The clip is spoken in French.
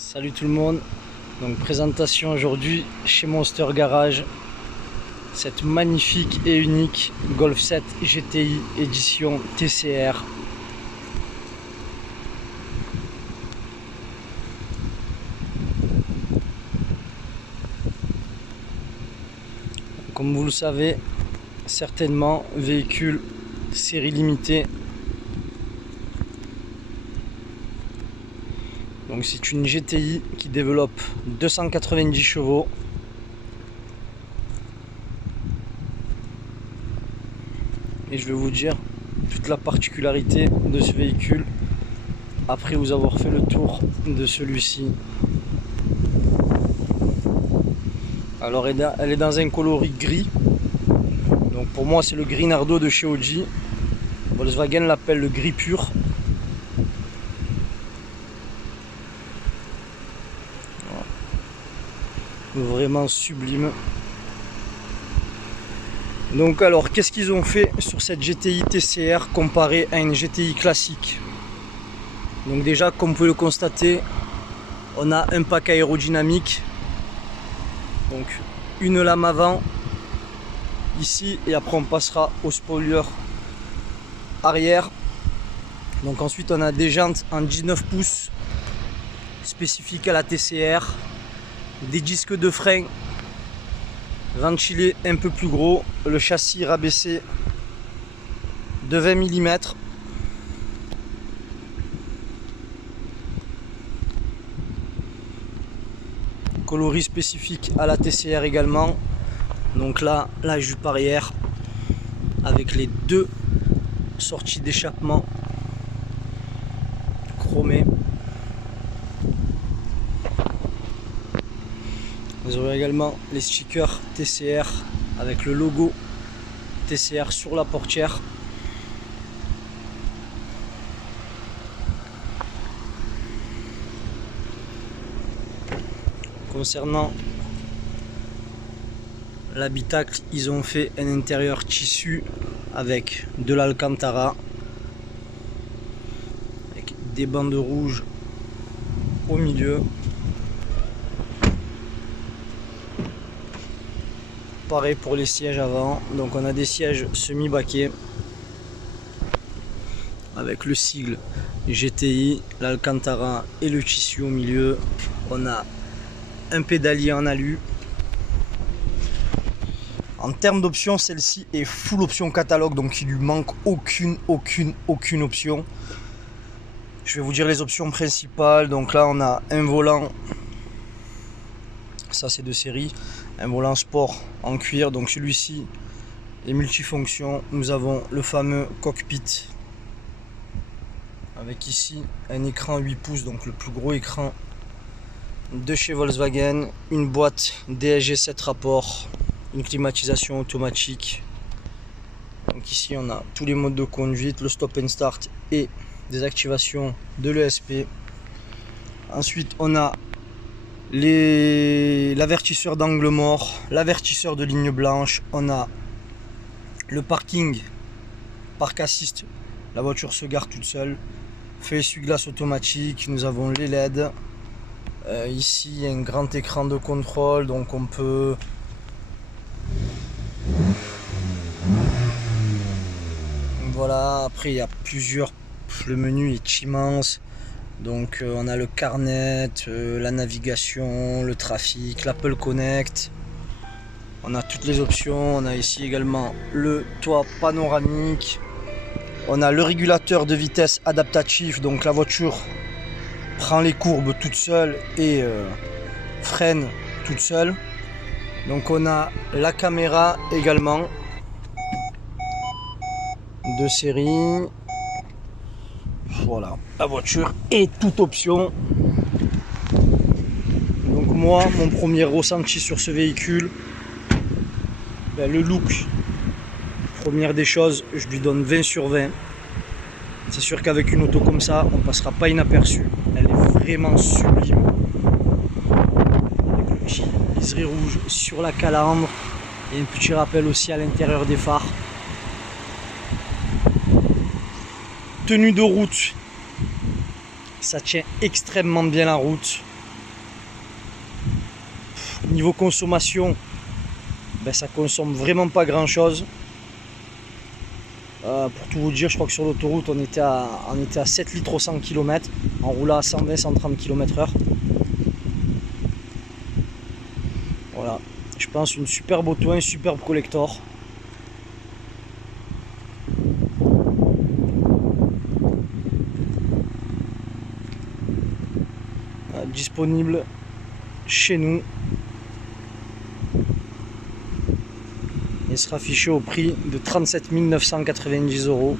Salut tout le monde, donc présentation aujourd'hui chez Monster Garage, cette magnifique et unique Golf 7 GTI édition TCR. Comme vous le savez certainement, véhicule série limitée. Donc c'est une GTI qui développe 290 chevaux. Et je vais vous dire toute la particularité de ce véhicule après vous avoir fait le tour de celui-ci. Alors elle est dans un coloris gris. Donc pour moi c'est le gris Nardo de chez Audi. Volkswagen l'appelle le gris pur. Vraiment sublime. Donc alors qu'est-ce qu'ils ont fait sur cette GTI TCR comparé à une GTI classique? Donc déjà, comme vous pouvez le constater, on a un pack aérodynamique, donc une lame avant ici, et après on passera au spoiler arrière. Donc ensuite on a des jantes en 19 pouces spécifiques à la TCR, des disques de frein ventilés un peu plus gros, le châssis rabaissé de 20 mm. Coloris spécifique à la TCR également. Donc là, la jupe arrière avec les deux sorties d'échappement chromées. Vous aurez également les stickers TCR avec le logo TCR sur la portière. Concernant l'habitacle, ils ont fait un intérieur tissu avec de l'Alcantara, avec des bandes rouges au milieu. Pareil pour les sièges avant, donc on a des sièges semi-baquets avec le sigle GTI, l'Alcantara et le tissu au milieu. On a un pédalier en alu. En termes d'options, celle-ci est full option catalogue, donc il lui manque aucune option. Je vais vous dire les options principales. Donc là on a un volant, ça c'est de série, un volant sport en cuir, donc celui-ci est multifonction. Nous avons le fameux cockpit avec ici un écran 8 pouces, donc le plus gros écran de chez Volkswagen, une boîte DSG 7 rapports, une climatisation automatique. Donc ici on a tous les modes de conduite, le stop and start et des activations de l'ESP. Ensuite on a l'avertisseur d'angle mort, l'avertisseur de ligne blanche, on a le parking, park assist, la voiture se gare toute seule, feu essuie-glace automatique, nous avons les LED. Ici il y a un grand écran de contrôle, donc on peut voilà. Après il y a plusieurs, le menu est immense, donc on a le carnet, la navigation, le trafic, l'Apple Connect, on a toutes les options. On a ici également le toit panoramique, on a le régulateur de vitesse adaptatif, donc la voiture prend les courbes toute seule et freine toute seule. Donc on a la caméra également de série. Voilà, la voiture est toute option. Donc moi, mon premier ressenti sur ce véhicule, le look, première des choses, je lui donne 20 sur 20. C'est sûr qu'avec une auto comme ça, on passera pas inaperçu. Elle est vraiment sublime. Avec le petit liseré rouge sur la calandre et un petit rappel aussi à l'intérieur des phares. Tenue de route, ça tient extrêmement bien la route. Niveau consommation, ben, ça consomme vraiment pas grand chose. Pour tout vous dire, je crois que sur l'autoroute on était à 7 litres au 100 km en roulant à 120-130 km/h. Voilà, je pense une superbe auto, un superbe collector. Disponible chez nous. Il sera affiché au prix de 37 990 €.